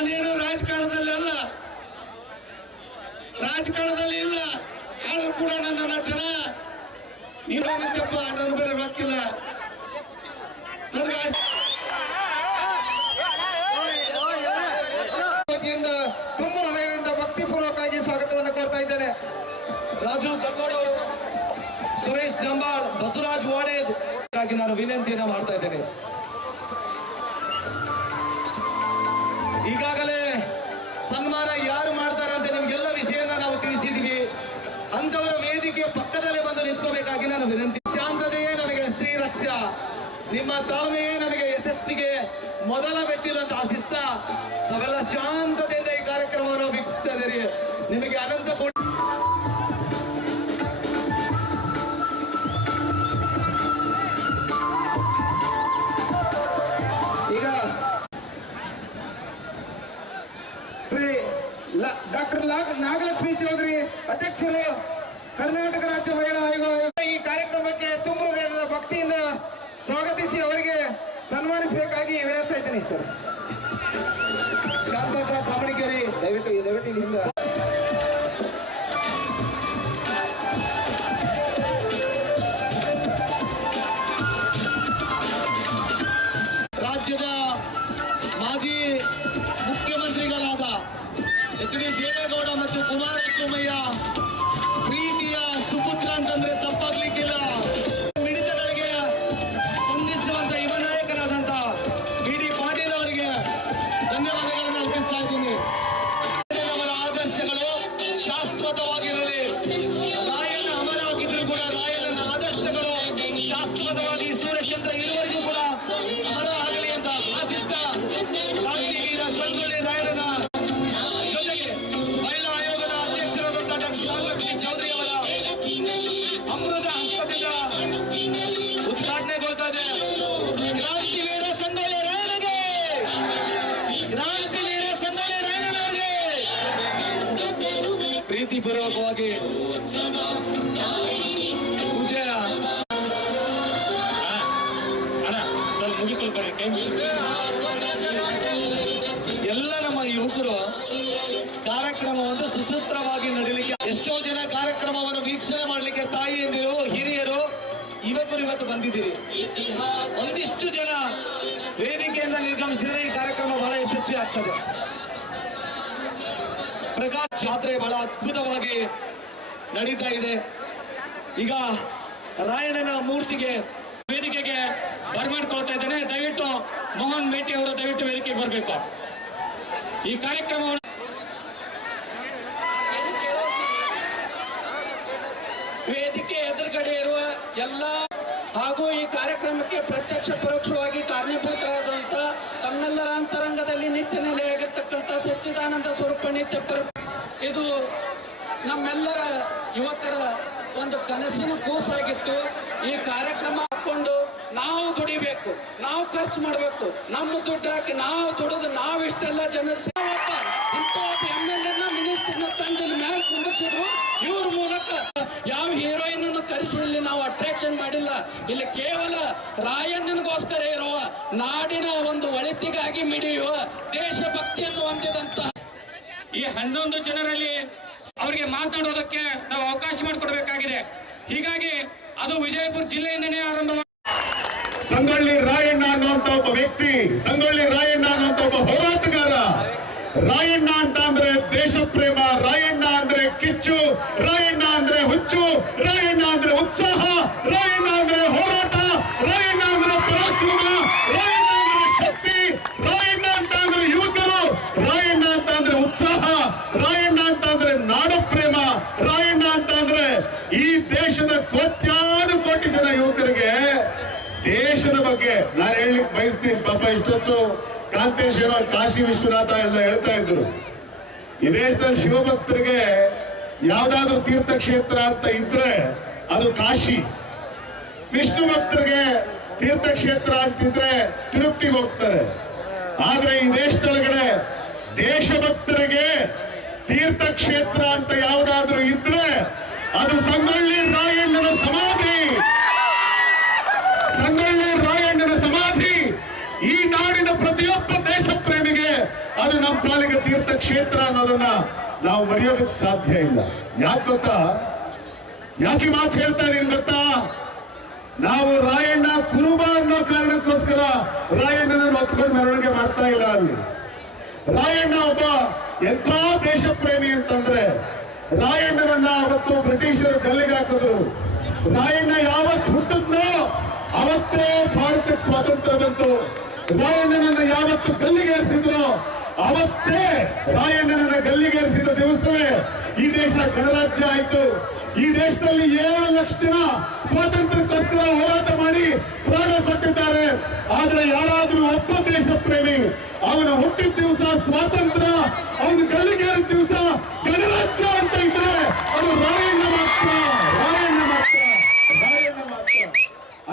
ನಾನೇನು ರಾಜಕಾರಣದಲ್ಲಿ ಇಲ್ಲ, ಆದ್ರೂ ಕೂಡ ನನ್ನ ಜನ ನೀವಂತಪ್ಪ ನನ್ನ ಬೇರೆ ರೊಕ್ಕಿಲ್ಲ, ನನಗೆ ತುಂಬ ಹೃದಯದಿಂದ ಭಕ್ತಿಪೂರ್ವಕವಾಗಿ ಸ್ವಾಗತವನ್ನು ಕೋರ್ತಾ ಇದ್ದೇನೆ. ರಾಜು ಗಂಗೋಡ್ ಅವರು, ಸುರೇಶ್ ನಂಬಾಳ್, ಬಸವರಾಜ್ ವಾಡೇದ್ ನಾನು ವಿನಂತಿಯನ್ನ ಮಾಡ್ತಾ ಇದ್ದೇನೆ. ಈಗಾಗಲೇ ಸನ್ಮಾನ ಯಾರು ಮಾಡ್ತಾರೆ ಅಂತ ನಿಮ್ಗೆಲ್ಲ ವಿಷಯನ ನಾವು ತಿಳಿಸಿದೀವಿ. ಅಂತವರ ವೇದಿಕೆ ಪಕ್ಕದಲ್ಲೇ ಬಂದು ನಿಂತ್ಕೋಬೇಕಾಗಿ ನಾನು ವಿನಂತಿ. ಶಾಂತತೆಯೇ ನಮಗೆ ಶ್ರೀರಕ್ಷಾ, ನಿಮ್ಮ ತಾಳ್ಮೆಯೇ ನಮಗೆ ಯಶಸ್ಸಿಗೆ ಮೊದಲ ಮೆಟ್ಟಿಲು ಅಂತ ಆಶಿಸ್ತಾ ನಾವೆಲ್ಲ ಶಾಂತತೆಯಿಂದ ಈ ಕಾರ್ಯಕ್ರಮವನ್ನು ವೀಕ್ಷಿಸ್ತಾ ಇದ್ದೀರಿ. ನಿಮಗೆ ಅನಂತ ಈಗ ಶ್ರೀ ಡಾಕ್ಟರ್ ನಾಗಲಕ್ಷ್ಮಿ ಚೌಧರಿ ಅಧ್ಯಕ್ಷರು, ಕರ್ನಾಟಕ ರಾಜ್ಯ ಮಹಿಳಾ ಆಯೋಗ ಈ ಕಾರ್ಯಕ್ರಮಕ್ಕೆ ತುಂಬ ಹೃದಯದ ಭಕ್ತಿಯಿಂದ ಸ್ವಾಗತಿಸಿ ಅವರಿಗೆ ಸನ್ಮಾನಿಸಬೇಕಾಗಿ ವಿನಂತಿಸ್ತಾ ಇದ್ದೀನಿ. ಸರ್ ಶಾಂತತಾ ಕಾಮಣಿಕೇರಿ ದಯವಿಟ್ಟು ಇಲ್ಲಿಂದ ರಾಜ್ಯದ ಮಾಜಿ ಮುಖ್ಯಮಂತ್ರಿಗಳಾದ ಎಚ್.ಡಿ. ದೇವೇಗೌಡ ಮತ್ತು ಕುಮಾರಸ್ವಾಮಯ್ಯ ಪ್ರೀತಿಯ ಸುಪುತ್ರ ಅಂತಂದ್ರೆ ತಪ್ಪಾಗ್ಲಿಕ್ಕಿಲ್ಲ. ಮಿಡಿತಗಳಿಗೆ ಸ್ಪಂದಿಸುವಂತ ಯುವ ನಾಯಕರಾದಂತ ಬಿ.ಡಿ. ಪಾಟೀಲ್ ಅವರಿಗೆ ಧನ್ಯವಾದಗಳನ್ನು ಅರ್ಪಿಸ್ತಾ ಇದ್ದೀನಿ. ಅವರ ಆದರ್ಶಗಳು ಶಾಶ್ವತವಾಗಿರಲಿ. ರಾಯಣ್ಣ ಅಮರವಾಗಿದ್ರು ಕೂಡ ರಾಯಣ್ಣನ ಆದರ್ಶಗಳು ಶಾಶ್ವತವಾಗಿ ಸೂರ್ಯಚಂದ್ರ ಇರುವವರೆಗೂ ಕೂಡ ಅಮರ ಆಗಲಿ ಅಂತ ಆಶಿಸ್ತಾ, ಕ್ರಾಂತಿವೀರ ಸಂಗೊಳ್ಳಿ ರಾಯಣ್ಣನ ಜೊತೆಗೆ ಮಹಿಳಾ ಆಯೋಗದ ಅಧ್ಯಕ್ಷರಾದಂತಹ ಡಾಕ್ಟರ್ ನಾಗಲಕ್ಷ್ಮಿ ಚೌಧರಿ ಅವರ ಅಮೃತ ಹಸ್ತದಿಂದ ಉದ್ಘಾಟನೆಗೊಳ್ತಾ ಇದೆ. ಕ್ರಾಂತಿವೀರ ಸಂಗೊಳ್ಳಿ ರಾಯಣ್ಣಗೆ, ಕ್ರಾಂತಿವೀರ ಸಂಗೊಳ್ಳಿ ರಾಯಣ್ಣನವರಿಗೆ ಪ್ರೀತಿಪೂರ್ವಕವಾಗಿ ಪೂಜೆಯ ಎಲ್ಲ ನಮ್ಮ ಯುವಕರು ಕಾರ್ಯಕ್ರಮವನ್ನು ಸುಸೂತ್ರವಾಗಿ ನಡೀಲಿಕ್ಕೆ, ಎಷ್ಟೋ ಜನ ಕಾರ್ಯಕ್ರಮವನ್ನು ವೀಕ್ಷಣೆ ಮಾಡಲಿಕ್ಕೆ ತಾಯಿಯಂದಿರು, ಹಿರಿಯರು, ಯುವಕರು ಇವತ್ತು ಬಂದಿದ್ದೀರಿ. ಒಂದಿಷ್ಟು ಜನ ವೇದಿಕೆಯಿಂದ ನಿರ್ಗಮಿಸಿದರೆ ಈ ಕಾರ್ಯಕ್ರಮ ಬಹಳ ಯಶಸ್ವಿ ಆಗ್ತದೆ. ಪ್ರಕಾಶ್ ಜಾತ್ರೆ ಬಹಳ ಅದ್ಭುತವಾಗಿ ನಡೀತಾ ಇದೆ. ಈಗ ರಾಯಣ್ಣನ ಮೂರ್ತಿಗೆ ವೇದಿಕೆಗೆ ಬರ್ಮಾಡ್ಕೊಳ್ತಾ ಇದ್ದೇನೆ. ದಯವಿಟ್ಟು ಮೋಹನ್ ಮೇಟಿ ಅವರು ದಯವಿಟ್ಟು ವೇದಿಕೆಗೆ ಬರಬೇಕು. ಈ ಕಾರ್ಯಕ್ರಮವನ್ನು ವೇದಿಕೆ ಎದುರುಗಡೆ ಇರುವ ಎಲ್ಲ ಹಾಗೂ ಈ ಕಾರ್ಯಕ್ರಮಕ್ಕೆ ಪ್ರತ್ಯಕ್ಷ ಪರೋಕ್ಷವಾಗಿ ಕಾರಣೀಭೂತರಾದಂತ ತಮ್ಮೆಲ್ಲರ ಅಂತರಂಗದಲ್ಲಿ ನಿತ್ಯ ನೆಲೆಯಾಗಿರ್ತಕ್ಕಂಥ ಸಚ್ಚಿದಾನಂದ ಸ್ವರೂಪ ನಿತ್ಯ ಇದು ನಮ್ಮೆಲ್ಲರ ಯುವಕರ ಒಂದು ಕನಸಿನ ಕೂಸಾಗಿತ್ತು. ಈ ಕಾರ್ಯಕ್ರಮ ಹಾಕೊಂಡು ನಾವು ದುಡಿಬೇಕು, ನಾವು ಖರ್ಚು ಮಾಡಬೇಕು, ನಮ್ಮ ದುಡ್ಡು ಹಾಕಿ ನಾವು ದುಡಿದು ನಾವು ಇಷ್ಟೆಲ್ಲ ಜನ ಇಂಥ MLA ಮಿನಿಸ್ಟರ್ನ ತಂದಿನ ಮ್ಯಾಲೆ ಕುಂದಿಸಿದ್ರು. ಇವ್ರ ಮೂಲಕ ಯಾವ ಹೀರೋಯಿನ್ ಅನ್ನು ಕರೆಸಿ ಇಲ್ಲಿ ನಾವು ಅಟ್ರಾಕ್ಷನ್ ಮಾಡಿಲ್ಲ. ಇಲ್ಲಿ ಕೇವಲ ರಾಯಣ್ಣನಿಗೋಸ್ಕರ ಇರುವ ನಾಡಿನ ಒಂದು ಒಳಿತಿಗಾಗಿ ಮಿಡಿಯುವ ದೇಶಭಕ್ತಿಯನ್ನು ಹೊಂದಿದಂತ ಈ 11 ಜನರಲ್ಲಿ ಅವರಿಗೆ ಮಾತನಾಡೋದಕ್ಕೆ ನಾವು ಅವಕಾಶ ಮಾಡಿಕೊಡ್ಬೇಕಾಗಿದೆ. ಹೀಗಾಗಿ ಅದು ವಿಜಯಪುರ ಜಿಲ್ಲೆಯಿಂದನೇ ಆರಂಭ. ಸಂಗೊಳ್ಳಿ ರಾಯಣ್ಣ ಅನ್ನುವಂತ ಒಬ್ಬ ವ್ಯಕ್ತಿ, ಸಂಗೊಳ್ಳಿ ರಾಯಣ್ಣ ಅನ್ನುವಂತ ಒಬ್ಬ ಹೋರಾಟಗಾರ. ರಾಯಣ್ಣ ಅಂತ ಅಂದ್ರೆ ದೇಶ ಪ್ರೇಮ, ರಾಯಣ್ಣ ಅಂದ್ರೆ ಕಿಚ್ಚು, ರಾಯಣ್ಣ ಅಂದ್ರೆ ಹುಚ್ಚು, ರಾಯಣ್ಣ ಅಂದ್ರೆ ಉತ್ಸಾಹ, ರಾಯಣ್ಣ ಅಂದ್ರೆ ಹೋರಾಟ, ರಾಯಣ್ಣ ಅಂದ್ರೆ ಪರಾಕ್ರಮ, ರಾಯಣ್ಣ ಅಂದ್ರೆ ಶಕ್ತಿ, ರಾಯಣ್ಣ ಅಂತ ಅಂದ್ರೆ ಯುವಕರು, ರಾಯಣ್ಣ ಅಂತ ಅಂದ್ರೆ ಉತ್ಸಾಹ, ರಾಯಣ್ಣ ಅಂತ ಅಂದ್ರೆ ನಾಡ ಪ್ರೇಮ, ರಾಯಣ್ಣ ಅಂತ ಅಂದ್ರೆ ಈ ದೇಶದ ಕೋಟ್ಯಾನು ಕೋಟಿ ಜನ ಯುವಕರಿಗೆ ದೇಶದ ಬಗ್ಗೆ ನಾನು ಹೇಳಲಿಕ್ಕೆ ಬಯಸ್ತೀನಿ. ಪಾಪ ಇಷ್ಟೊತ್ತು ಕಾಂತೇಶ್ ಕಾಶಿ ವಿಶ್ವನಾಥ ಎಲ್ಲ ಹೇಳ್ತಾ ಇದ್ರು. ಈ ದೇಶದಲ್ಲಿ ಶಿವಭಕ್ತರಿಗೆ ಯಾವ್ದಾದ್ರು ತೀರ್ಥಕ್ಷೇತ್ರ ಅಂತ ಇದ್ರೆ ಅದು ಕಾಶಿ, ವಿಷ್ಣು ಭಕ್ತರಿಗೆ ತೀರ್ಥಕ್ಷೇತ್ರ ಅಂತಿದ್ರೆ ತಿರುಪತಿಗೆ ಹೋಗ್ತಾರೆ. ಆದ್ರೆ ಈ ದೇಶದೊಳಗಡೆ ದೇಶಭಕ್ತರಿಗೆ ತೀರ್ಥಕ್ಷೇತ್ರ ಅಂತ ಯಾವ್ದಾದ್ರು ಇದ್ರೆ ಅದು ಸಂಗೊಳ್ಳಿ ರಾಯಣ್ಣನ ಸಮಾಧಿ. ಸಂಗೊಳ್ಳಿ ರಾಯಣ್ಣನ ಸಮಾಧಿ ಈ ನಾಡಿನ ಪ್ರತಿಯೊಬ್ಬ ದೇಶ ಪ್ರೇಮಿಗೆ ಅದು ನಮ್ಮ ಪಾಲಿಗೆ ತೀರ್ಥ ಕ್ಷೇತ್ರ ಅನ್ನೋದನ್ನ ನಾವು ಮರೆಯೋದಕ್ಕೆ ಸಾಧ್ಯ ಇಲ್ಲ. ಯಾಕೆ ಗೊತ್ತಾ? ಯಾಕೆ ಮಾತು ಹೇಳ್ತಾ ಇದೀನಿ ಗೊತ್ತಾ? ನಾವು ರಾಯಣ್ಣ ಕುರುಬ ಅನ್ನೋ ಕಾರಣಕ್ಕೋಸ್ಕರ ರಾಯಣ್ಣನ ಹೊತ್ಕೊಂಡು ಮೆರವಣಿಗೆ ಮಾಡ್ತಾ ಇಲ್ಲ. ಅಲ್ಲಿ ರಾಯಣ್ಣ ಒಬ್ಬ ಎಂಥ ದೇಶ ಪ್ರೇಮಿ ಅಂತಂದ್ರೆ, ರಾಯಣ್ಣನನ್ನ ಅವತ್ತು ಬ್ರಿಟಿಷರು ಗಲ್ಲಿಗೆ ಹಾಕಿದ್ರು. ರಾಯಣ್ಣ ಯಾವತ್ತು ಹುಟ್ಟಿದ್ನೋ ಅವತ್ತೇ ಭಾರತಕ್ಕೆ ಸ್ವಾತಂತ್ರ್ಯ ಬಂತು. ರಾಯಣ್ಣನನ್ನ ಯಾವತ್ತು ಗಲ್ಲಿಗೇರಿಸಿದ್ರು ಅವತ್ತೇ, ರಾಯಣ್ಣನನ್ನ ಗಲ್ಲಿಗೇರಿಸಿದ ದಿವಸವೇ ಈ ದೇಶ ಗಣರಾಜ್ಯ ಆಯಿತು. ಈ ದೇಶದಲ್ಲಿ 7 ಲಕ್ಷ ಜನ ಸ್ವಾತಂತ್ರ್ಯಕ್ಕೋಸ್ಕರ ಹೋರಾಟ ಮಾಡಿ ಪ್ರಾಣ ಕೊಟ್ಟಿದ್ದಾರೆ. ಆದ್ರೆ ಯಾರಾದ್ರೂ ಒಬ್ಬ ದೇಶ ಪ್ರೇಮಿ ಅವನ ಹುಟ್ಟಿದ ದಿವಸ ಸ್ವಾತಂತ್ರ್ಯ, ಅವನು ಗಲ್ಲಿಗೇರಿದ ದಿವಸ ಗಣರಾಜ್ಯ ಅಂತ ಇದ್ರೆ ಅದು ರಾಯಣ್ಣ ಮಾತ್ರ, ರಾಯಣ್ಣ ಮಾತ್ರ, ರಾಯಣ್ಣ ಮಾತ್ರ.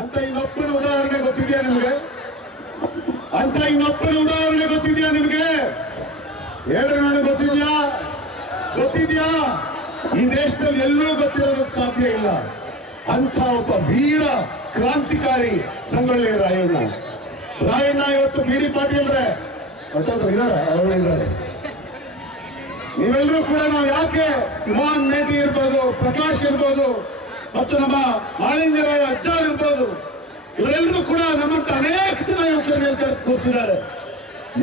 ಅಂತ ಇನ್ನೊಬ್ಬನ ಉದಾಹರಣೆ ಗೊತ್ತಿದೆಯಾ ನಿಮ್ಗೆ? ಅಂತ ಇನ್ನೊಬ್ಬನ ಉದಾಹರಣೆ ಗೊತ್ತಿದೆಯಾ ನಿಮ್ಗೆ? ಹೇಳ್ರಿ, ನನಗೆ ಗೊತ್ತಿದ್ಯಾ? ಗೊತ್ತಿದ್ಯಾ? ಈ ದೇಶದಲ್ಲಿ ಎಲ್ಲೂ ಗೊತ್ತಿರೋದಕ್ಕೆ ಸಾಧ್ಯ ಇಲ್ಲ. ಅಂತ ಒಬ್ಬ ವೀರ ಕ್ರಾಂತಿಕಾರಿ ಸಂಗೊಳ್ಳಿ ರಾಯಣ್ಣ. ರಾಯಣ್ಣ ಇವತ್ತು ಬಿ.ಡಿ. ಪಾಟೀಲ್ರೆ ಇದ್ದಾರೆ, ಅವರು ಇದ್ದಾರೆ. ನೀವೆಲ್ಲರೂ ಕೂಡ ನಾವು ಯಾಕೆ ಮೋಹನ್ ಮೇಟಿ ಇರ್ಬೋದು, ಪ್ರಕಾಶ್ ಇರ್ಬೋದು, ಮತ್ತು ನಮ್ಮ ಮಾಲಿಂಗರಾಯ ಅಜ್ಜ ಇರ್ಬೋದು, ಇವರೆಲ್ಲರೂ ಕೂಡ ನಮ್ಮಂತ ಅನೇಕ ಜನ ಯುವಕರನ್ನ ಕೂರಿಸಿದ್ದಾರೆ.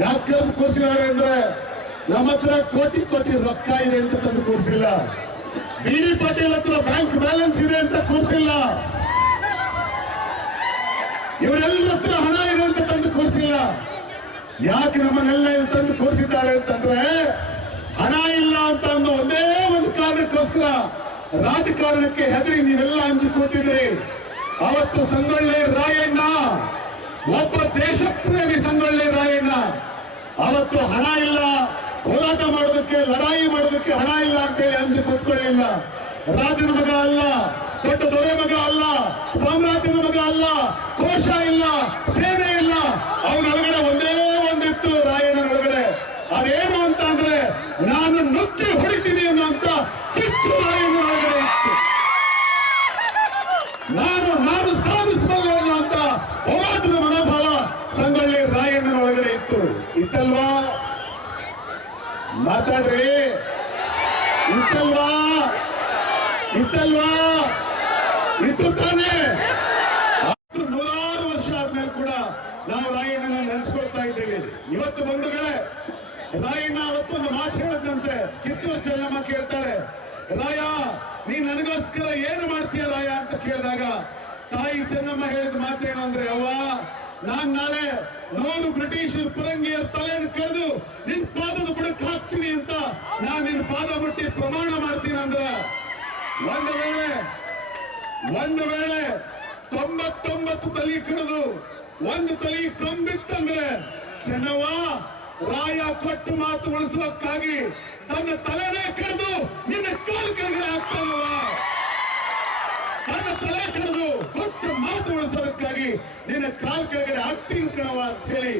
ಯಾಕೆ ಕೂರಿಸಿದ್ದಾರೆ ಅಂದ್ರೆ ನಮ್ಮ ಹತ್ರ ಕೋಟಿ ಕೋಟಿ ರೊಕ್ಕ ಇದೆ ಅಂತ ತಂದು ಕೂರಿಸಿಲ್ಲ. ಬಿ.ಡಿ. ಪಾಟೀಲ್ ಹತ್ರ ಬ್ಯಾಂಕ್ ಬ್ಯಾಲೆನ್ಸ್ ಇದೆ ಅಂತ ಕೂರಿಸಿಲ್ಲ. ಇವರೆಲ್ಲರ ಹತ್ರ ಹಣ ಇದೆ ಅಂತ ತಂದು ಕೂರಿಸಿಲ್ಲ. ಯಾಕೆ ನಮ್ಮನ್ನೆಲ್ಲ ತಂದು ಕೂರಿಸಿದ್ದಾರೆ ಅಂತಂದ್ರೆ, ಹಣ ಇಲ್ಲ ಅಂತ ಅನ್ನೋ ಒಂದೇ ಒಂದು ಕಾರಣಕ್ಕೋಸ್ಕರ ರಾಜಕಾರಣಕ್ಕೆ ಹೆದರಿ ನೀವೆಲ್ಲ ಹಂಚಿಕೊಟ್ಟಿದ್ರಿ. ಅವತ್ತು ಸಂಗೊಳ್ಳಿ ರಾಯಣ್ಣ ಒಬ್ಬ ದೇಶ ಪ್ರೇಮಿ ಸಂಗೊಳ್ಳಿ ರಾಯಣ್ಣ ಅವತ್ತು ಹಣ ಇಲ್ಲ, ಹೋರಾಟ ಮಾಡೋದಕ್ಕೆ, ಲಡಾಯಿ ಮಾಡೋದಕ್ಕೆ ಹಣ ಇಲ್ಲ ಅಂತೇಳಿ ಅಂದು ಕೂತ್ಕೊಳ್ಳಿಲ್ಲ. ರಾಜನ ಮಗ ಅಲ್ಲ, ದೊಡ್ಡ ದೊರೆ ಮಗ ಅಲ್ಲ, ಸಾಮ್ರಾಜ್ಯದ ಮಗ ಅಲ್ಲ, ಕೋಶ ಇಲ್ಲ, ಸೇನೆ ಇಲ್ಲ. ಅವನೊಳಗಡೆ ಒಂದೇ ಒಂದಿತ್ತು ರಾಯಣ್ಣನೊಳಗಡೆ. ಅದೇನು ಅಂತ ಅಂದ್ರೆ, ನಾನು ನುಗ್ಗಿ ಹೊಡಿತೀನಿ ಅನ್ನುವಂತ ಕಿಚ್ಚು ರಾಯಣ್ಣನೊಳಗಡೆ ಇತ್ತು. ನಾನು ಸಾಧಿಸಬಲ್ಲೆ ಅನ್ನುವಂತ ಹೋರಾಟದ ಮನೋಭಾವ ಸಂಗೊಳ್ಳಿ ರಾಯಣ್ಣನೊಳಗಡೆ ಇತ್ತು. ಇತ್ತಲ್ವಾ? ಮಾತಾಡ್ರಿ. ಇತ್ತಲ್ವಾ? ಇತ್ತಲ್ವಾ? ಇತ್ತು ತಾನೇ? 100 ವರ್ಷ ಆದ್ಮೇಲೆ ಕೂಡ ನಾವು ರಾಯಣ್ಣನ ನೆನೆಸ್ಕೊಳ್ತಾ ಇದ್ದೇವೆ. ಇವತ್ತು ಬಂಧುಗಳೇ, ರಾಯಣ್ಣ ಅವತ್ತೊಂದು ಮಾತು ಹೇಳಿದಂತೆ, ಕಿತ್ತೂರು ಚೆನ್ನಮ್ಮ ಕೇಳ್ತಾಳೆ, ರಾಯ ನೀ ನನಗೋಸ್ಕರ ಏನು ಮಾಡ್ತೀಯ ರಾಯ ಅಂತ ಕೇಳಿದಾಗ ತಾಯಿ ಚೆನ್ನಮ್ಮ ಹೇಳಿದ ಮಾತೇನು ಅಂದ್ರೆ, ಅವ್ವ ನಾನ್ ನಾಳೆ 100 ಬ್ರಿಟಿಷರ್ ಪರಂಗಿಯರ ತಲೆಯನ್ನು ಕರೆದು ನಿನ್ ಪಾದದ ಬುಡಕ್ ಹಾಕ್ತೀನಿ ಅಂತ ನಾನ್ ನಿನ್ ಪಾದ ಮುಟ್ಟಿ ಪ್ರಮಾಣ ಮಾಡ್ತೀನಿ ಅಂದ್ರೆ, ಒಂದು ವೇಳೆ 99 ತಲೆ ಕಡಿದು ಒಂದು ತಲೆ ಕಂಬಿತ್ತಂದ್ರೆ, ಚೆನ್ನವ್ವ ರಾಯ ಕೊಟ್ಟು ಮಾತು ಉಳಿಸೋಕ್ಕಾಗಿ ತನ್ನ ತಲೆನೇ ಕಡಿದು ನಿನ್ನ ಕಾಲು ಕೆಳಗಡೆ ಹಾಕ್ತಾನವ. ತನ್ನ ತಲೆ ಕಡಿದು ಕೊಟ್ಟು ಮಾತು ಉಳಿಸೋದಕ್ಕಾಗಿ ನಿನ್ನ ಕಾಲು ಕೆಳಗಡೆ ಹಾಕ್ತೀನಿ ಕಣವ ಅಂತ ಹೇಳಿ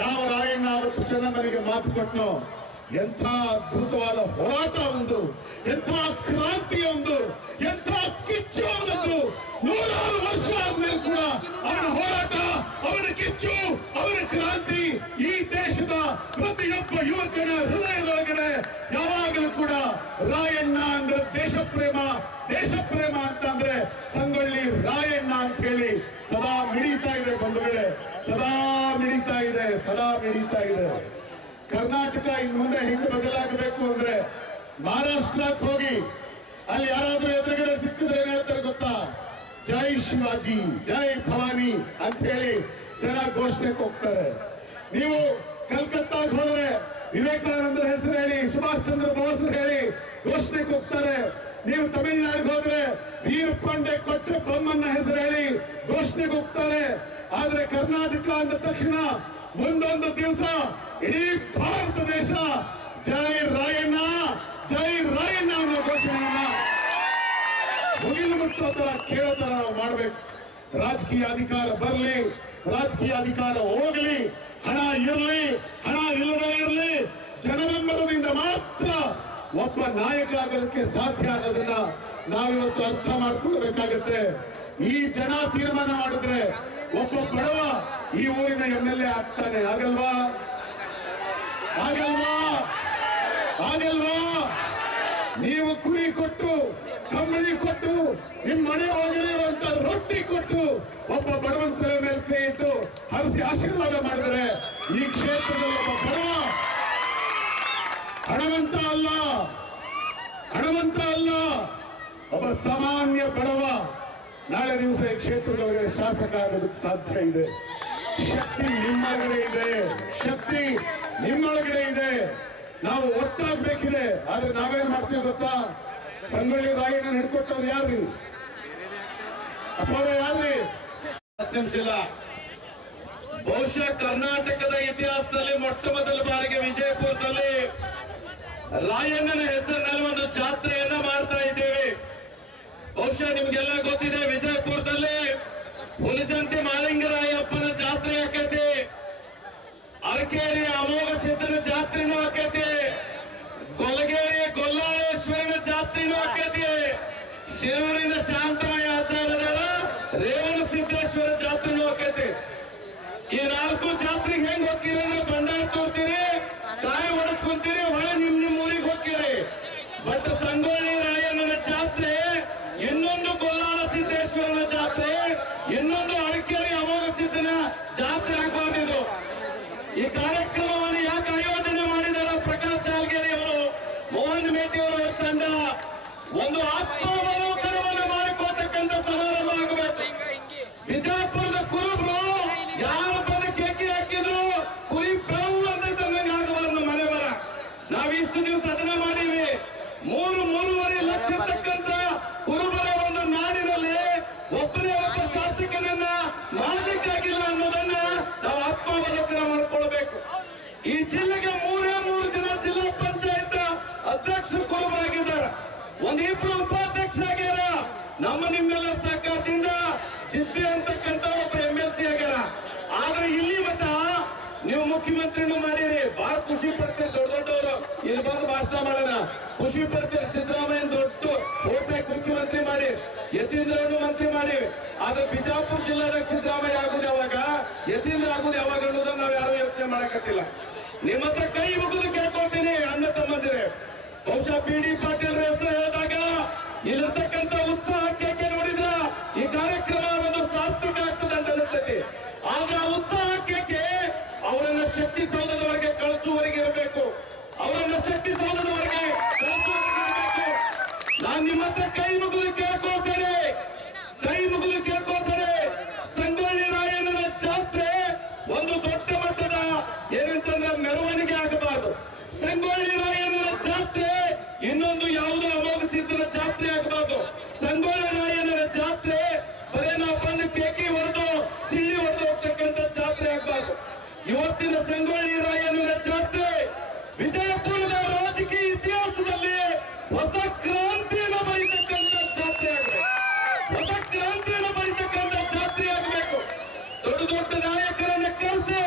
ಯಾವ ರಾಯಣ್ಣ ಅವತ್ತು ಚೆನ್ನಮ್ಮನಿಗೆ ಮಾತು ಕೊಟ್ಟನೋ, ಎಂಥ ಅದ್ಭುತವಾದ ಹೋರಾಟ ಒಂದು, ಎಂಥ ಕ್ರಾಂತಿಯ ಒಂದು, ಎಂಥ ಕಿಚ್ಚು ಒಂದು. 100 ವರ್ಷ ಆದ್ಮೇಲೆ ಕೂಡ ಅವನ ಹೋರಾಟ, ಅವನ ಕಿಚ್ಚು, ಅವನ ಕ್ರಾಂತಿ ಈ ದೇಶದ ಪ್ರತಿಯೊಬ್ಬ ಯುವಕನ ಹೃದಯದೊಳಗಡೆ ಯಾವಾಗಲೂ ಕೂಡ ರಾಯಣ್ಣ ಅಂದ್ರೆ ದೇಶ ಪ್ರೇಮ ಅಂತಂದ್ರೆ ಸಂಗೊಳ್ಳಿ ರಾಯಣ್ಣ ಅಂತ ಹೇಳಿ ಸದಾ ಮಿಡಿತಾ ಇದೆ ಬಂಧುಗಳೇ, ಸದಾ ಮಿಡಿತಾ ಇದೆ. ಕರ್ನಾಟಕ ಇನ್ ಮುಂದೆ ಹಿಂದೆ ಬದಲಾಗಬೇಕು ಅಂದ್ರೆ ಮಹಾರಾಷ್ಟ್ರಕ್ಕೆ ಹೋಗಿ ಅಲ್ಲಿ ಯಾರಾದ್ರೂ ಎದುರುಗಡೆ ಸಿಕ್ಕಿದ್ರೆ ಏನ್ ಹೇಳ್ತಾರೆ ಗೊತ್ತಾ? ಜೈ ಶಿವಾಜಿ, ಜೈ ಭವಾನಿ ಅಂತ ಹೇಳಿ ಜನ ಘೋಷಣೆಗೆ ಹೋಗ್ತಾರೆ. ನೀವು ಕಲ್ಕತ್ತಾಗೆ ಹೋದ್ರೆ ವಿವೇಕಾನಂದರ ಹೆಸರು ಹೇಳಿ, ಸುಭಾಷ್ ಚಂದ್ರ ಬೋಸ್ ಹೇಳಿ ಘೋಷಣೆಗೆ ಹೋಗ್ತಾರೆ. ನೀವು ತಮಿಳುನಾಡಿಗೆ ಹೋದ್ರೆ ವೀರಪಾಂಡೆ ಕೊಟ್ಟ ಬೊಮ್ಮನ್ನ ಹೆಸರು ಹೇಳಿ ಘೋಷಣೆಗೆ ಹೋಗ್ತಾರೆ. ಆದ್ರೆ ಕರ್ನಾಟಕ ಅಂದ ತಕ್ಷಣ ಮುಂದೊಂದು ದಿವಸ ಇಡೀ ಭಾರತ ದೇಶ ಜೈ ರಾಯಣ್ಣ ಅನ್ನೋ ಘೋಷಣೆಯನ್ನ ಮುಗಿಲು ಮುಟ್ಟೋ ತರ ಕೇಳೋ ತರ ನಾವು ಮಾಡ್ಬೇಕು. ರಾಜಕೀಯ ಅಧಿಕಾರ ಬರಲಿ, ರಾಜಕೀಯ ಅಧಿಕಾರ ಹೋಗಲಿ, ಹಣ ಇರಲಿ, ಹಣ ಇಲ್ಲದೇ ಇರಲಿ, ಜನಬೆಂಬಲದಿಂದ ಮಾತ್ರ ಒಬ್ಬ ನಾಯಕ ಆಗೋದಕ್ಕೆ ಸಾಧ್ಯ ಆಗೋದನ್ನ ನಾವಿವತ್ತು ಅರ್ಥ ಮಾಡ್ಕೊಳ್ಬೇಕಾಗತ್ತೆ. ಈ ಜನ ತೀರ್ಮಾನ ಮಾಡಿದ್ರೆ ಒಬ್ಬ ಬಡವ ಈ ಊರಿನ MLA ಆಗ್ತಾನೆ, ಆಗಲ್ವಾ? ಆಗಲ್ವಾ? ನೀವು ಕುರಿ ಕೊಟ್ಟು, ಕಂಬಳಿ ಕೊಟ್ಟು, ನಿಮ್ಮ ಮನೆ ಒಳಗಡೆ ಇರುವಂತ ರೊಟ್ಟಿ ಕೊಟ್ಟು ಒಬ್ಬ ಬಡವನ ತಲೆ ಮೇಲೆ ಕೈ ಇಟ್ಟು ಹರಿಸಿ ಆಶೀರ್ವಾದ ಮಾಡಿದರೆ ಈ ಕ್ಷೇತ್ರದಲ್ಲಿ ಒಬ್ಬ ಬಡವ ಹಣವಂತ ಅಲ್ಲ, ಒಬ್ಬ ಸಾಮಾನ್ಯ ಬಡವ ನಾಳೆ ದಿವಸ ಈ ಕ್ಷೇತ್ರದೊಳಗೆ ಶಾಸಕ ಆಗೋದಕ್ಕೆ ಸಾಧ್ಯ ಇದೆ. ಶಕ್ತಿ ನಿಮ್ಮೊಳಗಡೆ ಇದೆ. ನಾವು ಒಟ್ಟಾಗಬೇಕಿದೆ. ಆದ್ರೆ ನಾವೇನ್ ಮಾಡ್ತೀವಿ ಗೊತ್ತಾ? ಸಂಗೊಳ್ಳಿ ರಾಯಣ್ಣ ಹಿಡ್ಕೊಟ್ಟವ್ರು ಯಾರ್ರಿ? ಅಪ್ಪವ್ರ ಯಾರ್ರಿ? ಅತ್ಯಂತಿಲ್ಲ. ಬಹುಶಃ ಕರ್ನಾಟಕದ ಇತಿಹಾಸದಲ್ಲಿ ಮೊಟ್ಟ ಮೊದಲ ಬಾರಿಗೆ ವಿಜಯಪುರದಲ್ಲಿ ರಾಯಣ್ಣನ ಹೆಸರಿನಲ್ಲಿ ಒಂದು ಜಾತ್ರೆಯನ್ನ ಮಾಡ್ತಾ ಇದ್ದೇವೆ. ಬಹುಶಃ ನಿಮ್ಗೆಲ್ಲ ಗೊತ್ತಿದೆ, ವಿಜಯಪುರದಲ್ಲಿ ಹುಲಿಜಂತಿ ಮಾಳಿಂಗರಾಯಪ್ಪನ ಜಾತ್ರೆ ಆಕೈತಿ, ಅರಕೇರಿ ಅಮೋಘ ಸಿದ್ದನ ಜಾತ್ರೆನೂ ಆಕೈತಿ, ಗೊಲಗೇರಿ ಗೊಲ್ಲಾಳೇಶ್ವರನ ಜಾತ್ರೆನೂ ಆಕೈತಿ, ಶಿರೂರಿನ ಶಾಂತಮಯ ಆಚಾರ್ಯರ ರೇವಣ ಸಿದ್ದೇಶ್ವರ ಜಾತ್ರೆನೂ ಆಕೈತಿ. ಈ 4 ಜಾತ್ರೆಗೆ ಹೆಂಗ್ ಹೋಗ್ತೀರಿ ಅಂದ್ರೆ ಭಂಡಾರ ತೋರ್ತೀರಿ, ಕಾಯಿ ಹೊಡೆಸ್ಕೊಂತೀರಿ, ಹೊಳೆ ನಿಮ್ ಊರಿಗೆ ಹೋಗ್ತೀರಿ. ಬಟ್ ಸಂಗೊಳ್ಳಿ ರಾಯಣ್ಣನ ಜಾತ್ರೆ, ಇನ್ನೊಂದು ಗೊಲ್ಲಾಳ ಸಿದ್ದೇಶ್ವರನ ಜಾತ್ರೆ, ಇನ್ನೊಂದು ಅರಕೇರಿ ಅಮೋಘ ಸಿದ್ದನ ಜಾತ್ರೆ ಆಗಬಾರ್ದು. ಈ ಕಾರ್ಯಕ್ರಮವನ್ನು ಯಾಕೆ ಆಯೋಜನೆ ಮಾಡಿದಾರ ಪ್ರಕಾಶ್ ಜಾಲಗೇರಿ ಅವರು, ಮೋಹನ್ ಮೇಟಿ ಅವರ ತಂಡ, ಒಂದು ಆತ್ಮಾವಲೋಕನವನ್ನು ಮಾಡಿಕೊಳ್ತಕ್ಕಂಥ ಸಮಾರಂಭ ಆಗಬೇಕು. ಬಿಜಾಪುರದ ಕುರುಬರು ಯಾರು ಬಂದು ಕೇಕಿ ಹಾಕಿದ್ರು ಕುರಿ ಬೇವು ಅಂತ ಆಗಬಾರ್ದು. ಮನೆ ಬರ ನಾವ್ ಇಷ್ಟು ದಿವಸ ಅದನ್ನ ಮಾಡೀವಿ. 3.5 ಲಕ್ಷ ಇರ್ತಕ್ಕಂಥ ಕುರುಬರ ಒಂದು ನಾಡಿನಲ್ಲಿ ಒಬ್ಬನೇ ಒಬ್ಬ ಶಾಸಕನನ್ನ ಮಾಡಲಿಕ್ಕಾಗಿಲ್ಲ ಅನ್ನೋದನ್ನ ನಾವು ಆತ್ಮಾವಲೋಕನ ಮಾಡಿಕೊಳ್ಬೇಕು. ಈ ಜಿಲ್ಲೆಗೆ 3 ಜನ ಜಿಲ್ಲಾ ಪಂಚಾಯತ್ ಅಧ್ಯಕ್ಷರು ಕುರುಬರಾಗಿದ್ದಾರೆ, 1-2 ಉಪಾಧ್ಯಕ್ಷರಾಗ್ಯಾರ. ನಿಮ್ಮೆಲ್ಲ ಸಹಕಾರದಿಂದ ಜಿದ್ದಿ ಅಂತಕ್ಕಂಥ ಒಬ್ಬ MLC ಆಗ್ಯಾರ. ಆದ್ರೆ ಇಲ್ಲಿ ಮತ್ತ ನೀವು ಮುಖ್ಯಮಂತ್ರಿನೂ ಮಾಡಿರಿ, ಬಹಳ ಖುಷಿ ಪಡ್ತೀರಿ. ದೊಡ್ಡವರು ಇಲ್ಲಿ ಬಂದು ಭಾಷಣ ಮಾಡೋಣ, ಖುಷಿ ಪಡ್ತೀರಿ. ಸಿದ್ದರಾಮಯ್ಯ ದೊಡ್ಡ ಹೋಗ್ಬೇಕು ಮುಖ್ಯಮಂತ್ರಿ ಮಾಡಿ, ಯತೀಂದ್ರನ್ನು ಮಂತ್ರಿ ಮಾಡಿ. ಆದ್ರೆ ಬಿಜಾಪುರ ಜಿಲ್ಲಾದಾಗ ಸಿದ್ದರಾಮಯ್ಯ ಆಗುದು ಯಾವಾಗ, ಯತೀಂದ್ರ ಆಗುದು ಯಾವಾಗ ಅನ್ನೋದನ್ನ ನಾವ್ ಯಾರು ಯೋಚನೆ ಮಾಡಕತ್ತಿಲ್ಲ. ನಿಮ್ಮ ಹತ್ರ ಕೈ ಮುಗಿದು ಕೇಳ್ಕೊಳ್ತೀನಿ ಅಣ್ಣ ತಮ್ಮಂದಿರೆ. ಬಹುಶಃ BD ಪಾಟೀಲ್ ಹೆಸರು ಹೇಳಿದಾಗ ಇಲ್ಲಿರ್ತಕ್ಕಂಥ ಉತ್ಸಾಹಕ್ಕೆ ನೋಡಿದ್ರ ಈ ಕಾರ್ಯಕ್ರಮ ಒಂದು ಸಾರ್ಥಕ ಆಗ್ತದೆ ಅಂತ ಅನಿಸ್ತೈತಿ. ಆದ್ರೆ ಆ ಉತ್ಸಾಹಕ್ಕೆ ಅವರನ್ನ ಶಕ್ತಿ ಸೌಧದವರೆಗೆ ಕಳಿಸುವವರೆಗೆ ಇರಬೇಕು, ಅವರನ್ನ ಶಕ್ತಿ ಸೌಧದವರೆಗೆ ಕಳಿಸುವವರೆಗೆ ಇರಬೇಕು. ನಾನು ನಿಮ್ಮ ಹತ್ರ ಕೈ ಮುಗಿದು ಕೇಳ್ಕೊಳ್ತೇನೆ. ಸಂಗೊಳ್ಳಿ ರಾಯಣ್ಣನ ಜಾತ್ರೆ ಒಂದು ದೊಡ್ಡ ಮಟ್ಟದ ಏನಂತಂದ್ರೆ ಮೆರವಣಿಗೆ ಆಗಬಾರದು. ಸಂಗೊಳ್ಳಿ ರಾಯಣ್ಣನ ಜಾತ್ರೆ ಇನ್ನೊಂದು ಯಾವುದೋ ಅಮೋಘ ಸಿದ್ದನ ಜಾತ್ರೆ ಆಗಬಾರ್ದು. ಸಂಗೊಳ್ಳಿ ರಾಯಣ್ಣನ ಜಾತ್ರೆ ಬರೇ ನಾವು ಬಂದು ಕೇಕಿ ಹೊಡೆದು ಸಿಳ್ಳಿ ಹೊಡೆದು ಹೋಗ್ತಕ್ಕಂಥ ಜಾತ್ರೆ ಆಗಬಾರ್ದು. ಇವತ್ತಿನ ಸಂಗೊಳ್ಳಿ ರಾಯಣ್ಣನ ಜಾತ್ರೆ ವಿಜಯಪುರದ ರಾಜಕೀಯ ಇತಿಹಾಸದಲ್ಲಿ ಹೊಸ ಕ್ರಾಂತಿಯನ್ನು ಬರೀತಕ್ಕಂಥ ಜಾತ್ರೆ ಆಗಬೇಕು. ಹೊಸ ಕ್ರಾಂತಿಯನ್ನು ಬರೀತಕ್ಕಂಥ ಜಾತ್ರೆ ಆಗಬೇಕು. ದೊಡ್ಡ ನಾಯಕರನ್ನ ಕರೆಸಿ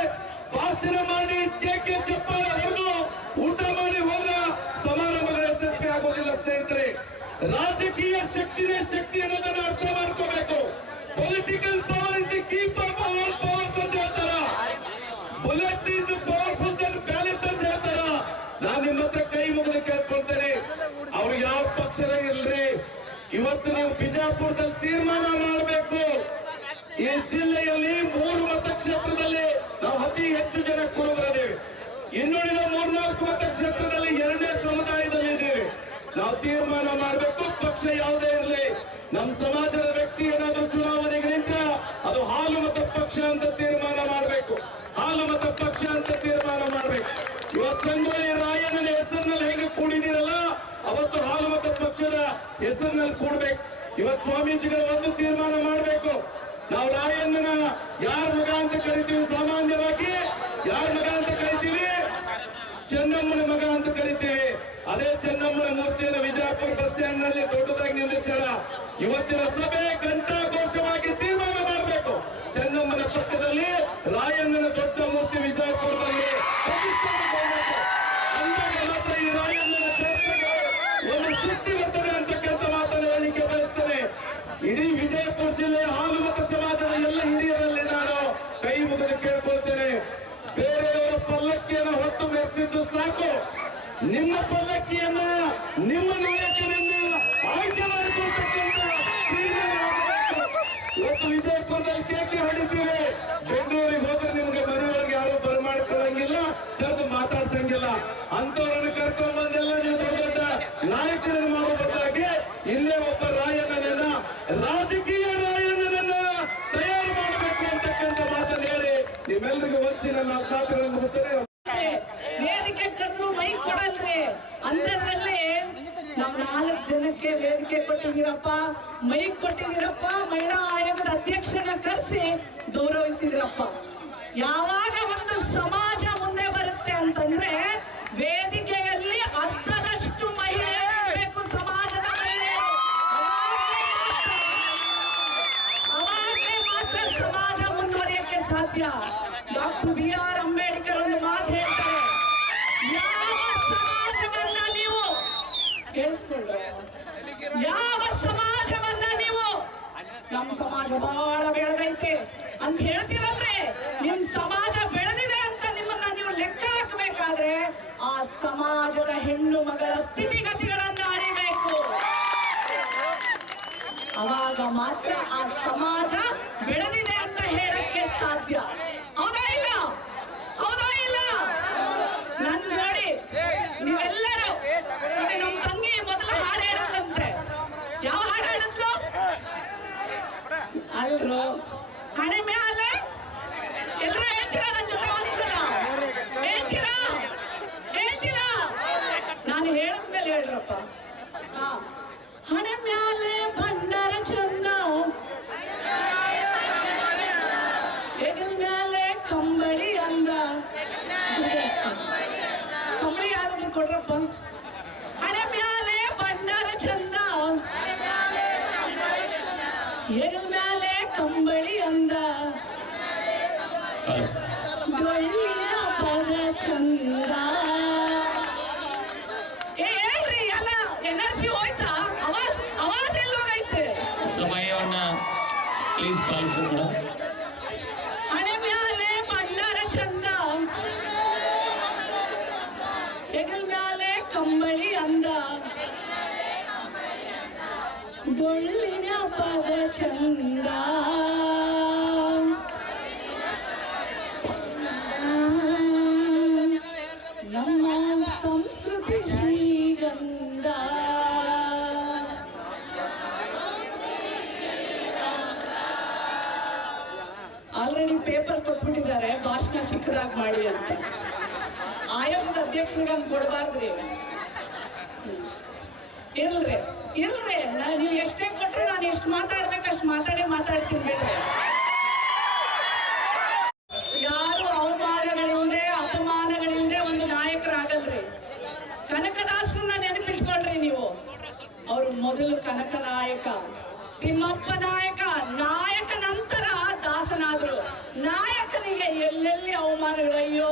ಭಾಷಣ ಮಾಡಿ ಕೇಕೆ ಚಪ್ಪಾಳೆ ಹೊಡೆದು ಊಟ ಮಾಡಿ ಹೋದ್ರ ಸಮಾರಂಭಗಳ ಯಶಸ್ವಿ ಆಗೋದಿಲ್ಲ ಸ್ನೇಹಿತರೆ. ರಾಜಕೀಯ ಶಕ್ತಿನೇ ಶಕ್ತಿ ಅನ್ನೋದನ್ನ ಅರ್ಥ ಮಾಡ್ಕೋಬೇಕು. Political power is the keeper all powers ಅಂತ ಹೇಳ್ತಾರ, bullet is powerful Dhan ballot ಅಂತ ಹೇಳ್ತಾರ. ನಾನು ನಿಮ್ಮ ಹತ್ರ ಕೈ ಮುಗಿದು ಕೇಳ್ಕೊಳ್ತೇನೆ, ಅವ್ರು ಯಾವ ಪಕ್ಷದ ಇಲ್ರಿ, ಇವತ್ತು ನೀವು ಬಿಜಾಪುರದಲ್ಲಿ ತೀರ್ಮಾನ ಮಾಡಬೇಕು. ಈ ಜಿಲ್ಲೆಯಲ್ಲಿ 3 ಮತಕ್ಷೇತ್ರದಲ್ಲಿ ನಾವು ಅತಿ ಹೆಚ್ಚು ಜನ ಕುರುಬರಿದ್ದೇವೆ. ಇನ್ನುಳಿದ 3-4 ಮತಕ್ಷೇತ್ರದಲ್ಲಿ 2ನೇ ಸಮುದಾಯದಲ್ಲಿ ಇದ್ದೇವೆ. ನಾವು ತೀರ್ಮಾನ ಮಾಡಬೇಕು. ಪಕ್ಷ ಯಾವುದೇ ಇರಲಿ, ನಮ್ಮ ಸಮಾಜದ ವ್ಯಕ್ತಿ ಏನಾದ್ರೂ ಚುನಾವಣೆಗೆ ನಿಂತ ಅದು ಹಾಲು ಮತ ಪಕ್ಷ ಅಂತ ತೀರ್ಮಾನ ಮಾಡಬೇಕು. ಹಾಲು ಮತ ಪಕ್ಷ ಅಂತ ತೀರ್ಮಾನ ಮಾಡಬೇಕು. ಇವತ್ತು ಸಂಗೊಳ್ಳಿ ರಾಯಣ್ಣನ ಹೆಸರಿನಲ್ಲಿ ಹೆಂಗೆ ಕೂಡಿದಿರಲ್ಲ, ಅವತ್ತು ಹಾಲು ಮತ ಪಕ್ಷದ ಹೆಸರಿನಲ್ಲಿ ಕೂಡ್ಬೇಕು. ಇವತ್ತು ಸ್ವಾಮೀಜಿಗಳು ಒಂದು ತೀರ್ಮಾನ ಮಾಡಬೇಕು. ನಾವು ರಾಯಣ್ಣನ ಯಾರ ಮಗ ಅಂತ ಕರಿತೀವಿ, ಸಾಮಾನ್ಯವಾಗಿ ಯಾರ ಮಗ ಅಂತ ಕರಿತೀವಿ, ಚೆನ್ನಮ್ಮನ ಮಗ ಅಂತ ಕರಿತೀವಿ. ಅದೇ ಚೆನ್ನಮ್ಮನ ಮೂರ್ತಿಯನ್ನು ವಿಜಯಪುರ ಬಸ್ ಸ್ಟ್ಯಾಂಡ್ ನಲ್ಲಿ ದೊಡ್ಡದಾಗಿ ನಿಲ್ಲಿಸ್ಯಾರ. ಇವತ್ತಿನ ಸಭೆ ಘಂಟಾಘೋಷವಾಗಿ ತೀರ್ಮಾನ ಮಾಡಬೇಕು. ಚೆನ್ನಮ್ಮನ ಪಕ್ಕದಲ್ಲಿ ರಾಯಣ್ಣನ ದೊಡ್ಡ ಮೂರ್ತಿ ವಿಜಯಪುರದಲ್ಲಿ ಪ್ರತಿಷ್ಠಾಪನೆಗೊಳ್ಳಬೇಕು. ಅಂದಾಗ ಮಾತ್ರ ಈ ರಾಯಣ್ಣನ ಜಾತ್ರೆಗೆ ಒಂದು ಶಕ್ತಿ ಬರ್ತದೆ ಅಂತಕ್ಕಂಥ ಮಾತನ್ನು ಹೇಳಲಿಕ್ಕೆ ಬಯಸ್ತೇನೆ. ಇಡೀ ವಿಜಯಪುರ ಜಿಲ್ಲೆಯ ಹಾಲು ಮತ ಸಮಾಜದ ಎಲ್ಲ ಹಿರಿಯರಲ್ಲಿ ನಾನು ಕೈ ಮುಗಿದು ಕೇಳ್ಕೊಳ್ತೇನೆ. ಬೇರೆಯವರ ಪಲ್ಲಕ್ಕಿಯನ್ನು ಹೊತ್ತು ಮೆರೆಸಿದ್ದು ಸಾಕು. ನಿಮ್ಮ ಪಲ್ಲಕ್ಕಿಯನ್ನ ನಿಮ್ಮ ನಾಯಕರನ್ನ ಆಯ್ಕೆ ಮಾಡಿಕೊಳ್ತಕ್ಕಂಥ ಇವತ್ತು ವಿಜಯಪುರದಲ್ಲಿ ಕೇಕೆ ಹೊಡಿತೀವಿ. ಬೆಂಗಳೂರಿಗೆ ಹೋದ್ರೆ ನಿಮ್ಗೆ ಮನೆಯೊಳಗೆ ಯಾರು ಬರಮಾಡ್ಕೊಳ್ಳಂಗಿಲ್ಲ, ಕರೆದು ಮಾತಾಡ್ಸಂಗಿಲ್ಲ. ಅಂತವರನ್ನು ಕರ್ಕೊಂಡ್ ಬಂದೆಲ್ಲ ನೀವು ದೊಡ್ಡ ದೊಡ್ಡ ನಾಯಕರನ್ನು ಮಾಡೋ ಬದಲಾಗಿ ಇಲ್ಲೇ ಒಬ್ಬ ರಾಯಣ್ಣನನ್ನ, ರಾಜಕೀಯ ರಾಯಣ್ಣನನ್ನ ತಯಾರು ಮಾಡಬೇಕು ಅಂತಕ್ಕಂಥ ಮಾತನ್ನು ಹೇಳಿ ನಿಮ್ಮೆಲ್ಲರಿಗೂ ವಂಚಿ ನನ್ನ ಮಾತುಗಳನ್ನು ಮುಗಿಸ್ತೇನೆ. ವೇದಿಕೆ ಕರೆದು ಮೈಕ್ ಕೊಡಲ್ರಿ ಅಂತದ್ರಲ್ಲಿ ನಾವ್ 4 ಜನಕ್ಕೆ ವೇದಿಕೆ ಕೊಟ್ಟಿದ್ದೀರಪ್ಪ, ಮೈಕ್ ಕೊಟ್ಟಿದ್ದೀರಪ್ಪ, ಮಹಿಳಾ ಆಯೋಗದ ಅಧ್ಯಕ್ಷನ ಕರೆಸಿ ಗೌರವಿಸಿದಿರಪ್ಪ. ಯಾವಾಗ ಒಂದು ಸಮಾಜ ಮುಂದೆ ಬರುತ್ತೆ ಅಂತಂದ್ರೆ ವೇದಿಕೆಯಲ್ಲಿ ಅರ್ಧದಷ್ಟು ಮಹಿಳೆ ಬೇಕು, ಸಮಾಜದ ಮಹಿಳೆ. ಅವಾಗಲೇ ಮಾತ್ರ ಸಮಾಜ ಮುಂದುವರಿಯಕ್ಕೆ ಸಾಧ್ಯ. ಡಾಕ್ಟರ್ BR ಅಂಬೇಡ್ಕರ್ ಒಂದು ಮಾತು ಹೇಳ್ತಾರೆ, ಯಾವ ಸಮಾಜವನ್ನ ನೀವು ಕೇಳಿಸ್ಕೊಳ್ಳ, ಯಾವ ಸಮಾಜವನ್ನ ನೀವು ನಮ್ಮ ಸಮಾಜ ಬಹಳ ಬೆಳೆದೈತೆ ಅಂತ ಹೇಳ್ತೀರಲ್ರಿ, ನಿಮ್ ಸಮಾಜ ಬೆಳೆದಿದೆ ಅಂತ ನಿಮ್ಮನ್ನ ನೀವು ಲೆಕ್ಕ ಹಾಕಬೇಕಾದ್ರೆ ಆ ಸಮಾಜದ ಹೆಣ್ಣು ಮಗಳ ಸ್ಥಿತಿಗತಿಗಳನ್ನ ಅರಿಬೇಕು. ಅವಾಗ ಮಾತ್ರ ಆ ಸಮಾಜ ಬೆಳೆದಿದೆ ಅಂತ ಹೇಳಕ್ಕೆ ಸಾಧ್ಯ. ಹೌದಾ ಇಲ್ಲ? ಹೌದಾ ಇಲ್ಲ? ನನ್ ಜೋಡಿ ನೀವೆಲ್ಲರೂ ನಮ್ ತಂಗಿ ಮೊದಲು ಹಾಡು ಹೇಳಿದ್ರಂತೆ. ಯಾವ ಹಾಡು ಹೇಳಿದ್ಲು ಅಲ್ರು? ಹಣೆ ಮ್ಯಾಲೆ ಎಲ್ಲರೂ ಹೇಳ್ತೀರಾ? ನನ್ ಜೊತೆ ಒಂದ್ಸಲ ಹೇಳ್ತೀರಾ? ಹೇಳ್ತೀರಾ? ನಾನು ಹೇಳಿದ್ಮೇಲೆ ಹೇಳ್ರಪ್ಪ. ಹಣೆ ಮ್ಯಾಲೆ ಭಂಡಾರ ಚಂದ, ಹೆಗಲ್ ಮ್ಯಾಲೆ ಕಂಬಳಿ ಅಂದ. ಕಂಬಳಿ ಯಾರಾದ್ರೂ ಕೊಡ್ರಪ್ಪ. ಹಣೆ ಮ್ಯಾಲೆ ಭಂಡಾರ ಚಂದ, ಹೆಗಲ್ ಮ್ಯಾಲೆ ಕಂಬಳಿ ಅಂದ, ಬೆಳ್ಳಿಯ ಪದ ಚಂದ. ಹೇಳ್ರಿ, ಎಲ್ಲ ಎನರ್ಜಿ ಹೋಯ್ತಾ? ಅವಾಜ್ ಎಲ್ಲೋಗೈತೆ? ಸಮಯವನ್ನ ಪ್ಲೀಸ್ ಪಾಲಿಸಿ ಮೇಡಮ್. ಹಣೆ ಮ್ಯಾಲೆ ಭಂಡಾರ ಚಂದ, ಹೆಗಲ್ ಮ್ಯಾಲೆ ಕಂಬಳಿ ಅಂದ, ಡೊಳ್ಳಿನ ಪದ ಚಂದ. ನಮ್ಮ ಸಂಸ್ಕೃತಿ ಶ್ರೀಗಂಧ. ಆಲ್ರೆಡಿ ಪೇಪರ್ ಕೊಟ್ಬಿಟ್ಟಿದ್ದಾರೆ ಭಾಷಣ ಚಿಕ್ಕದಾಗಿ ಮಾಡಿ ಅಂತ. ಆಯೋಗದ ಅಧ್ಯಕ್ಷರಿಗೆ ಹಂಗೆ ಕೊಡಬಾರ್ದ್ರಿ. ಇಲ್ರಿ ಇಲ್ರಿ, ನೀವು ಎಷ್ಟೇ ಕೊಟ್ರೆ ನಾನು ಎಷ್ಟು ಮಾತಾಡ್ಬೇಕು ಅಷ್ಟು ಮಾತಾಡ್ತೀನಿ ಬಿಡ್ರಿ. ಯಾರು ಅವಮಾನಗಳಿಲ್ಲದೆ ಅಪಮಾನಗಳಿಲ್ಲದೆ ಒಂದು ನಾಯಕರಾಗಲ್ರಿ. ಕನಕದಾಸರನ್ನ ನೆನಪಿಟ್ಕೊಳ್ರಿ ನೀವು. ಅವರು ಮೊದಲು ಕನಕ ನಾಯಕ, ತಿಮ್ಮಪ್ಪ ನಾಯಕ, ನಾಯಕ ನಂತರ ದಾಸನಾದ್ರು. ನಾಯಕನಿಗೆ ಎಲ್ಲೆಲ್ಲಿ ಅವಮಾನಗಳು, ಅಯ್ಯೋ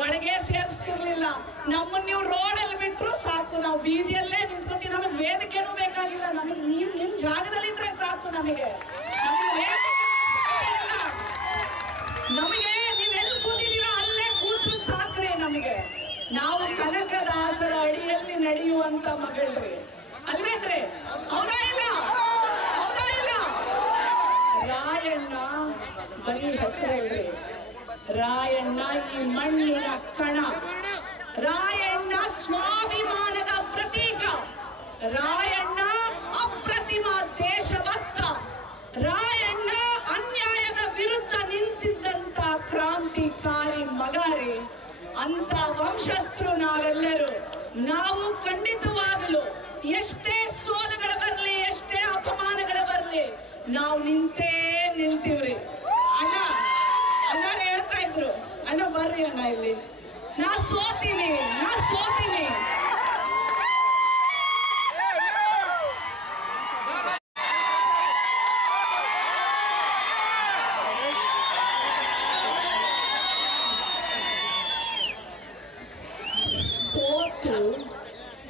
ಒಳಗೆ ಸೇರಿಸ್ತಿರ್ಲಿಲ್ಲ. ನಮ್ಮನ್ನ ನೀವು ರೋಡಲ್ಲಿ ಬಿಟ್ರು ಸಾಕು, ನಾವು ಬೀದಿಯಲ್ಲೇ ನಿಂತ್ಕೋತೀವಿ. ನಮಗೆ ವೇದಿಕೆನೂ ಬೇಕಾಗಿಲ್ಲ, ನಮಗೆ ನೀವು ನಿಮ್ ಜಾಗದಲ್ಲಿದ್ರೆ ಸಾಕು. ನಮಗೆ ನಮಗೆ ನೀವೆಲ್ಲಿ ಕೂತಿದ್ದೀರೋ ಅಲ್ಲೇ ಕೂತ್ರು ಸಾಕ್ರಿ. ನಮಗೆ ನಾವು ಕನಕದಾಸರ ಅಡಿಯಲ್ಲಿ ನಡೆಯುವಂತ ಮಗಳ್ರಿ, ಅಲ್ವೇನ್ರಿ? ಹೌದಾ ಇಲ್ಲ? ಹೌದಾ ಇಲ್ಲ? ರಾಯಣ್ಣ ಬರೀ ಹೆಸರಲ್ರಿ, ರಾಯಣ್ಣ ಈ ಮಣ್ಣಿನ ಕಣ, ರಾಯಣ್ಣ ಸ್ವಾಭಿಮಾನದ ಪ್ರತೀಕ, ರಾಯಣ್ಣ ಅಪ್ರತಿಮ ದೇಶಭಕ್ತ, ರಾಯಣ್ಣ ಅನ್ಯಾಯದ ವಿರುದ್ಧ ನಿಂತಿದ್ದಂತ ಕ್ರಾಂತಿಕಾರಿ ಮಗಾರಿ. ಅಂತ ವಂಶಸ್ಥರು ನಾವೆಲ್ಲರೂ. ನಾವು ಖಂಡಿತವಾಗಲು ಎಷ್ಟೇ ಸೋಲುಗಳು ಬರ್ಲಿ, ಎಷ್ಟೇ ಅಪಮಾನಗಳು ಬರ್ಲಿ, ನಾವು ನಿಂತೀವ್ರಿ. ಅಣ್ಣ ಹೇಳ್ತಾ ಇದ್ರು, ಅಣ್ಣ ಬರ್ರಿ ಅಣ್ಣ ಇಲ್ಲಿ, ನಾ ಸೋತೀನಿ.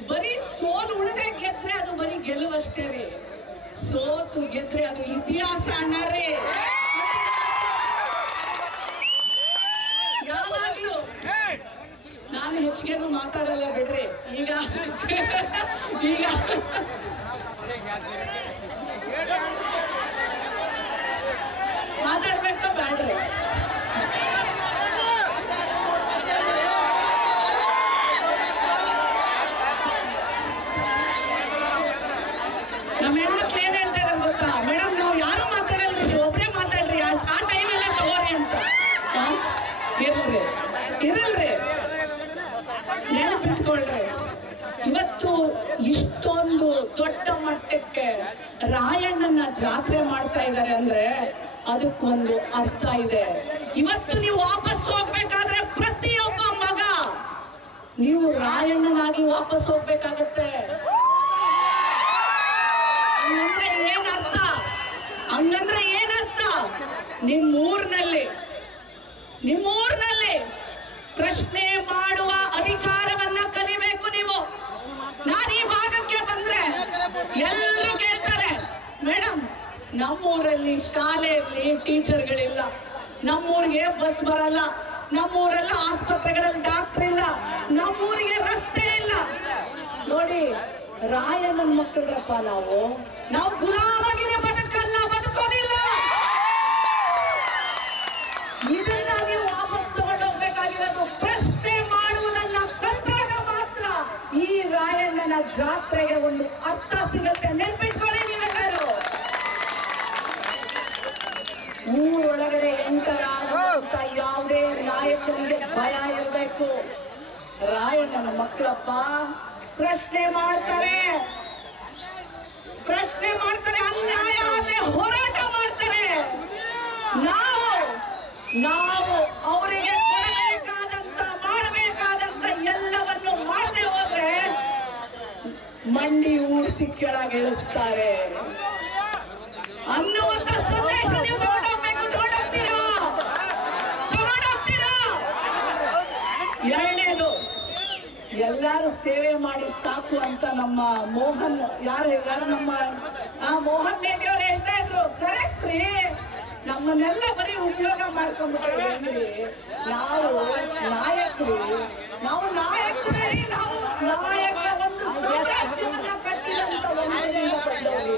ಬರೀ ಸೋಲು ಉಳಿದೆ ಗೆದ್ರೆ ಅದು ಬರೀ ಗೆಲುವಷ್ಟೇ ರೀ. ಸೋತು ಗೆದ್ರೆ ಅದು ಇತಿಹಾಸ ಅಣ್ಣರೇ. ಯಾವಾಗ್ಲೂ ನಾನು ನಾಚಿಕೆನು ಮಾತಾಡಲ್ಲ ಬಿಡ್ರಿ. ಈಗ ಈಗ ಮಾತಾಡ್ಬೇಕ ಬೇಡ್ರಿ? ನಮ್ಮ ಹೆಣ್ಮಕ್ಳು ಏನ್ ಹೇಳ್ತಾ ಇದಾರೆ ಗೊತ್ತಾ? ಮೇಡಮ್ ನಾವು ಯಾರು ಮಾತಾಡಲ್ರಿ, ನೀವು ಒಬ್ರೇ ಮಾತಾಡ್ರಿ, ಆ ಟೈಮಲ್ಲೇ ತಗೋರಿ ಅಂತ. ಇರಲ್ರಿ, ನೆನಪಿಟ್ಕೊಳ್ರಿ. ಇವತ್ತು ಇಷ್ಟೊಂದು ದೊಡ್ಡ ಮಟ್ಟಕ್ಕೆ ರಾಯಣ್ಣನ ಜಾತ್ರೆ ಮಾಡ್ತಾ ಇದ್ದಾರೆ ಅಂದ್ರೆ ಅದಕ್ಕೊಂದು ಅರ್ಥ ಇದೆ. ಇವತ್ತು ನೀವು ವಾಪಸ್ ಹೋಗ್ಬೇಕಾದ್ರೆ ಪ್ರತಿಯೊಬ್ಬ ಮಗ ನೀವು ರಾಯಣ್ಣನಾಗಿ ವಾಪಸ್ ಹೋಗ್ಬೇಕಾಗತ್ತೆ. ಹಂಗಂದ್ರೆ ಏನರ್ಥ? ನಿಮ್ಮೂರ್ನಲ್ಲಿ ಪ್ರಶ್ನೆ ಮಾಡುವ ಅಧಿಕಾರವನ್ನ ಕಲಿಬೇಕು ನೀವು. ನಾನು ಈ ಭಾಗಕ್ಕೆ ಬಂದ್ರೆ ಎಲ್ಲರೂ ಕೇಳ್ತಾರೆ, ಮೇಡಮ್ ನಮ್ಮೂರಲ್ಲಿ ಶಾಲೆ ಇರ್ಲಿ, ಟೀಚರ್ಗಳಿಲ್ಲ, ನಮ್ಮೂರಿಗೆ ಬಸ್ ಬರಲ್ಲ, ನಮ್ಮೂರೆಲ್ಲ ಆಸ್ಪತ್ರೆಗಳಲ್ಲಿ ಡಾಕ್ಟರ್ ಇಲ್ಲ, ನಮ್ಮೂರಿಗೆ ರಸ್ತೆ ಇಲ್ಲ. ನೋಡಿ, ರಾಯಣ್ಣನ ಮಕ್ಕಳಪ್ಪ ನಾವು ಗುಲಾಮಗಿರಿ ಬದುಕೋದಿಲ್ಲ. ಇದನ್ನ ನೀವು ವಾಪಸ್ ತಗೊಂಡೋಗ್ಬೇಕಾಗಿರೋದು. ಪ್ರಶ್ನೆ ಮಾಡುವುದನ್ನ ಕಲಿತಾಗ ಮಾತ್ರ ಈ ರಾಯಣ್ಣನ ಜಾತ್ರೆಗೆ ಒಂದು ಅರ್ಥ ಸಿಗುತ್ತೆ. ನೆನ್ಪಿಟ್ಕೊಳ್ಳಿ ನೀವೆಲ್ಲರೂ. ಊರೊಳಗಡೆ ಎಂಟರ ಅಂತ ಯಾವುದೇ ನಾಯಕನಿಗೆ ಭಯ ಇರಬೇಕು. ರಾಯಣ್ಣನ ಮಕ್ಕಳಪ್ಪ ಪ್ರಶ್ನೆ ಮಾಡ್ತಾರೆ, ಅನ್ಯಾಯ ಆದ್ರೆ ಹೋರಾಟ ಮಾಡ್ತಾರೆ. ನಾವು ಅವರಿಗೆ ಮಾಡಬೇಕಾದಂತ ಎಲ್ಲವನ್ನು ಮಾಡದೆ ಹೋದ್ರೆ ಮಂಡಿ ಊರಿಸಿ ಕೆಳಗಿಳಿಸ್ತಾರೆ ಅನ್ನುವಂತ ಸಂದೇಶ ನೀವು ತಗೊಂಡೋಗ್ತೀರಾ? ಎರಡನೇದು, ಎಲ್ಲಾರು ಸೇವೆ ಮಾಡಿ ಸಾಕು ಅಂತ ನಮ್ಮ ಮೋಹನ್ ನಮ್ಮ ಮೋಹನ್ ರೆಡ್ಡಿ ಅವ್ರು ಹೇಳ್ತಾ ಇದ್ರು. ಕರೆಕ್ಟ್ ರೀ, ನಮ್ಮನ್ನೆಲ್ಲ ಬರೀ ಉಪಯೋಗ ಮಾಡ್ಕೊಂಡ್ಬಿಟ್ರಿ. ನಾವು ನಾಯಕರು ಒಂದು ಸ್ವರಾಜ್ಯವನ್ನ ಕಟ್ಟಿದಂತ ವಂಶದಿಂದ ಬಂದವ್ರಿ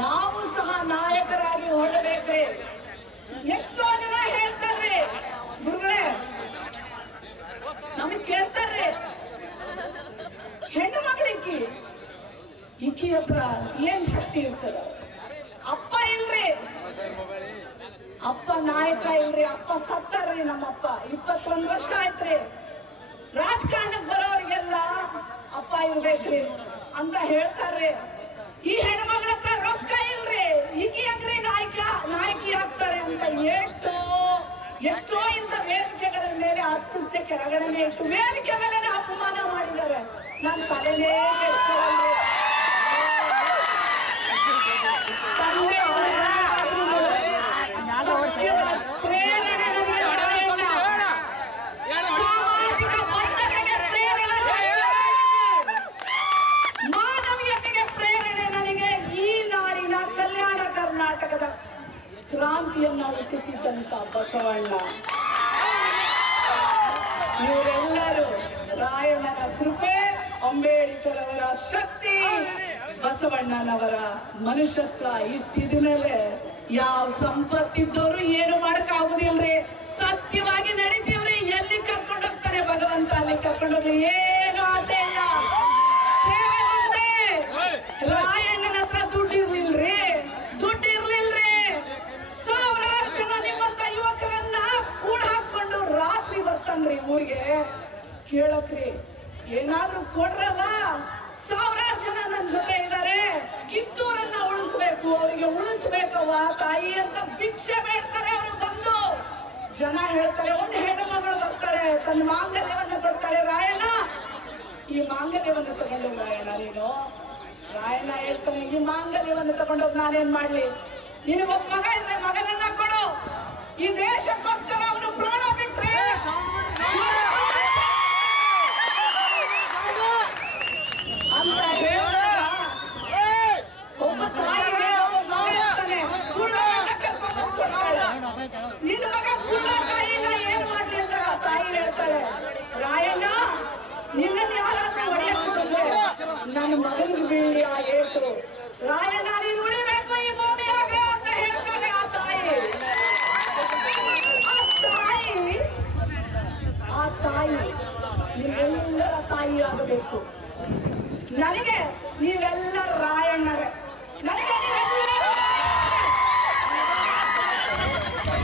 ನಾವು ಸಹ ನಾಯಕರಾಗಿ ಹೊರಡಬೇಕ್ರಿ. ಎಷ್ಟೋ ಜನ ಹೇಳ್ತಾರ್ರಿ, ಗುರುಗಳೇ ನಮಗ್ ಕೇಳ್ತಾರ್ರಿ, ಹೆಣ್ಣು ಮಕ್ಕಳಿಕ್ಕಿ ಹತ್ರ ಏನ್ ಶಕ್ತಿ ಇರ್ತದ? ಅಪ್ಪ ಇಲ್ರಿ, ಅಪ್ಪ ನಾಯಕ ಇಲ್ರಿ, ಅಪ್ಪ ಸತ್ತಾರ್ರಿ. ನಮ್ಮಪ್ಪ 21 ವರ್ಷ ಆಯ್ತ್ರಿ. ರಾಜಕಾರಣಕ್ಕೆ ಬರೋರಿಗೆಲ್ಲ ಅಪ್ಪ ಇರ್ಬೇಕ್ರಿ ಅಂತ ಹೇಳ್ತಾರ್ರಿ. ಈ ಹೆಣ್ಮಗಳ ಹತ್ರ ರೊಕ್ಕ ಇಲ್ರಿ, ಈಕಿ ಯಾಕ್ರಿ ನಾಯಕಿ ಆಗ್ತಾಳೆ ಅಂತ ಎಷ್ಟೋ ಇಂಥ ವೇದಿಕೆಗಳ ಮೇಲೆ ಹತ್ತಿಸ್ದೆ ಕೆಳಗಡೆ ಇಟ್ಟು ವೇದಿಕೆ ಮೇಲೆ ಅಪಮಾನ ಮಾಡಿದ್ದಾರೆ. ನಾನು ತಲೆನೇ ಕೆಡಿಸ್ಕೊಳ್ಳಲ್ರಿ. ಸಾಮಾಜಿಕ ಬದ್ಧತೆಗೆ ಪ್ರೇರಣೆ, ಮಾನವೀಯತೆಗೆ ಪ್ರೇರಣೆ ನನಗೆ ಈ ನಾಡಿನ ಕಲ್ಯಾಣ ಕರ್ನಾಟಕದ ಕ್ರಾಂತಿಯನ್ನ ಹುಟ್ಟಿಸಿದಂತ ಬಸವಣ್ಣ. ಇವರೆಲ್ಲರೂ ರಾಯಣ್ಣನ ಕೃಪೆ, ಅಂಬೇಡ್ಕರ್ ಅವರ ಶಕ್ತಿ, ಬಸವಣ್ಣನವರ ಮನುಷ್ಯತ್ವ ಇಷ್ಟಿದ ಮೇಲೆ ಯಾವ ಸಂಪತ್ತಿದ್ದವರು ಏನು ಮಾಡಕ್ ಆಗುದಿಲ್ರಿ. ಸತ್ಯವಾಗಿ ನಡೀತೀವ್ರಿ. ಎಲ್ಲಿ ಕರ್ಕೊಂಡು ಹೋಗ್ತಾರೆ ಭಗವಂತ ಅಲ್ಲಿ ಕರ್ಕೊಂಡೋಗ್ಲಿ, ಏನು ಆಸೆ ಇಲ್ಲ. ಸೇವೆ ಒಂದೇ. ರಾಯಣ್ಣನ ಹತ್ರ ದುಡ್ಡಿರ್ಲಿಲ್ರಿ. ಸಾವಿರಾರು ಜನ ನಿಮ್ಮಂತ ಯುವಕರನ್ನ ಕೂಡ ಹಾಕೊಂಡು ರಾತ್ರಿ ಬರ್ತಾನ್ರಿ ಊರಿಗೆ ಕೇಳಕ್ರಿ, ಏನಾದ್ರೂ ಕೊಡ್ರವ. ಸಾವಿರಾರು ಜನ ನನ್ನ ಜೊತೆ ಇದ್ದಾರೆ, ಕಿತ್ತೂರನ್ನ ಉಳಿಸ್ಬೇಕು, ಅವರಿಗೆ ಉಳಿಸ್ಬೇಕವ್ವ ತಾಯಿ ಅಂತ ಭಿಕ್ಷೆ ಬೇಡ್ತಾರೆ. ಅವರು ಬಂದು ಜನ ಹೇಳ್ತಾರೆ, ಒಂದು ಹೆಣ್ಣು ಮಗಳು ಬರ್ತಾಳೆ, ತನ್ನ ಮಾಂಗಲ್ಯವನ್ನು ಕೊಡ್ತಾಳೆ, ರಾಯಣ್ಣ ಈ ಮಾಂಗಲ್ಯವನ್ನು ತಗೊಂಡೋಗ್ ರಾಯಣ್ಣ ನೀನು. ರಾಯಣ್ಣ ಹೇಳ್ತಾನೆ, ಈ ಮಾಂಗಲ್ಯವನ್ನು ತಗೊಂಡೋಗಿ ನಾನೇನ್ ಮಾಡ್ಲಿ? ನಿನಗೊಬ್ಬ ಮಗ ಇದ್ರೆ ಮಗನನ್ನ ಕೊಡು. ಈ ದೇಶಕ್ಕೋಸ್ಕರ ಅವನು ಪ್ರಾಣ ಬಿಟ್ರೆ ಅಂತ ಒಬ್ಬ ತಾಯಿ ನಿನ್ನ ಮಗ ಕೂಡ ತಾಯಿನ ಏನ್ ಮಾಡ್ಲಿ ಅಂತ ತಾಯಿ ಹೇಳ್ತಾಳೆ, ರಾಯಣ್ಣ ಮಗನಿಗೆ ಬೀಳಿ ಆ ಏಟು. ರಾಯಣ್ಣ ನೀನು ಉಳಿಬೇಕು ಈ ಭೂಮಿಯಾಗ ಅಂತ ಹೇಳ್ತಾನೆ ಆ ತಾಯಿ. ಆ ತಾಯಿ ನೀವೆಲ್ಲರ ತಾಯಿ ಆಗಬೇಕು. ನನಗೆ ನೀವೆಲ್ಲ ರಾಯಣ್ಣರೇ. ನನಗೆ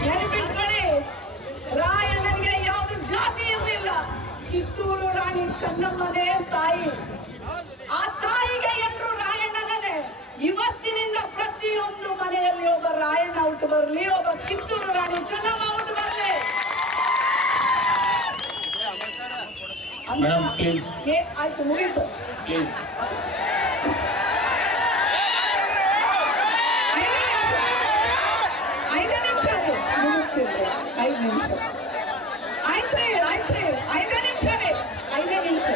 ನೆನಪಿಟ್ಕೊಳ್ಳಿ, ರಾಯಣ್ಣನಿಗೆ ಯಾವುದು ಜಾತಿ ಇರಲಿಲ್ಲ. ಕಿತ್ತೂರು ರಾಣಿ ಚೆನ್ನಮ್ಮನೇ ತಾಯಿ. ಆ ತಾಯಿಗೆ ಎಲ್ಲರೂ ರಾಯಣ್ಣನೇ. ಇವತ್ತಿನಿಂದ ಪ್ರತಿಯೊಂದು ಮನೆಯಲ್ಲಿ ಒಬ್ಬ ರಾಯಣ್ಣ ಹುಟ್ಟು ಬರಲಿ, ಒಬ್ಬ ಕಿತ್ತೂರು ರಾಣಿ ಚೆನ್ನಮ್ಮ ಹುಟ್ಟು ಬರಲಿ. ಮೇಡಮ್ ಪ್ಲೀಸ್ ಆಯ್ತು, ಮುಗೀತು. ಪ್ಲೀಸ್. ಐದು ನಿಮಿಷ ಮುಗಿಸ್ತೀನಿ. 5 ನಿಮಿಷ ಆಯ್ತ್ರಿ, ಆಯ್ತ್ರಿ. 5 ನಿಮಿಷನೇ, 5 ನಿಮಿಷ,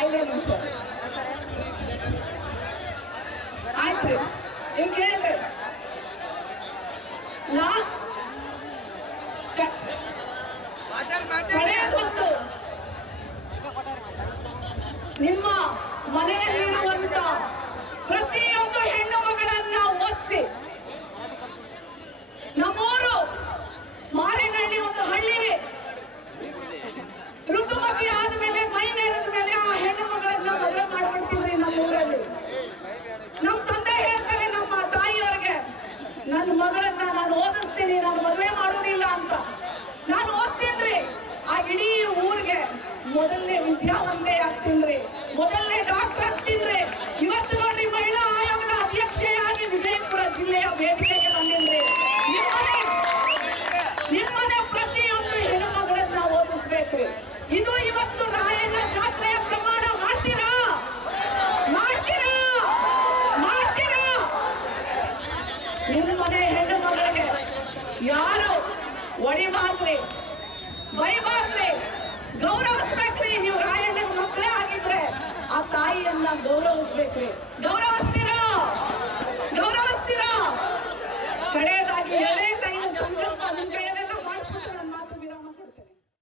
5 ನಿಮಿಷ ಆಯ್ತ್ರಿ. ಈಗ ಹೇಳ್ರಿ, ನಾ ಕಡೆಯದೊಂದು ನಿಮ್ಮ ಮನೆಯಲ್ಲಿರುವಂತ ಪ್ರತಿಯೊಂದು ಹೆಣ್ಣು ಮಗಳನ್ನ ಓದಿಸಿ. ನಮ್ಮೂರು ಮಾರೇನಹಳ್ಳಿ ಒಂದು ಹಳ್ಳಿ. ಋತುಮತಿ ಆದ್ಮೇಲೆ ಮೈ ನೇರದ ಮೇಲೆ ಆ ಹೆಣ್ಣು ಮಗಳನ್ನ ಮದುವೆ ಮಾಡ್ಬಿಡ್ತೀವ್ರಿ ನಮ್ಮೂರಲ್ಲಿ. ನಮ್ಮ ತಂದೆ ಹೇಳ್ತಾರೆ ನಮ್ಮ ತಾಯಿಯವ್ರಿಗೆ, ನನ್ನ ಮಗಳನ್ನ ನಾನು ಓದಿಸ್ತೀನಿ, ನಾನು ಮದುವೆ ಮಾಡೋದಿಲ್ಲ ಅಂತ. ನಾನು ಓದ್ತೀನ್ರಿ, ಆ ಇಡೀ ಊರಿಗೆ ಮೊದಲನೇ ವಿದ್ಯಾವಂತೆ ಆಗ್ತೀನ್ರಿ, ಮೊದಲನೇ ಡಾಕ್ಟರ್ ಆಗ್ತೀನ್ರಿ. ಇವತ್ತು ನೋಡ್ರಿ, ಮಹಿಳಾ ಆಯೋಗದ ಅಧ್ಯಕ್ಷೆಯಾಗಿ ವಿಜಯಪುರ ಜಿಲ್ಲೆಯ ವೇದಿಕೆಗೆ ಬಂದಿನ್ರಿ. ನಿಮ್ಮನೆ ಪ್ರತಿಯೊಂದು ಹೆಣ್ಣುಮಗಳನ್ನ ಓದಿಸ್ಬೇಕ್ರಿ. ಇದು ಇವತ್ತು ರಾಯಣ್ಣ ಜಾತ್ರೆಯ ಪ್ರಮಾಣ. ಮಾಡ್ತೀರಾ? ಮಾಡ್ತೀರಾ? ಮಾಡ್ತೀರಾ? ನಿಮ್ಮನೆ ಹೆಣ್ಣು ಮಗಳಿಗೆ ಯಾರು ಹೊಡಿಬಾರ್ದ್ರಿ, ಬೈಬಾರ್ದ್ರಿ, ಗೌರವಿಸ್ಬೇಕ್ರಿ. ನೀವು ರಾಯಣ್ಣನ ಮಕ್ಕಳೇ ಆಗಿದ್ರೆ ಆ ತಾಯಿಯನ್ನ ಗೌರವಿಸ್ಬೇಕ್ರಿ. ಗೌರವಿಸ್ತೀರಾ?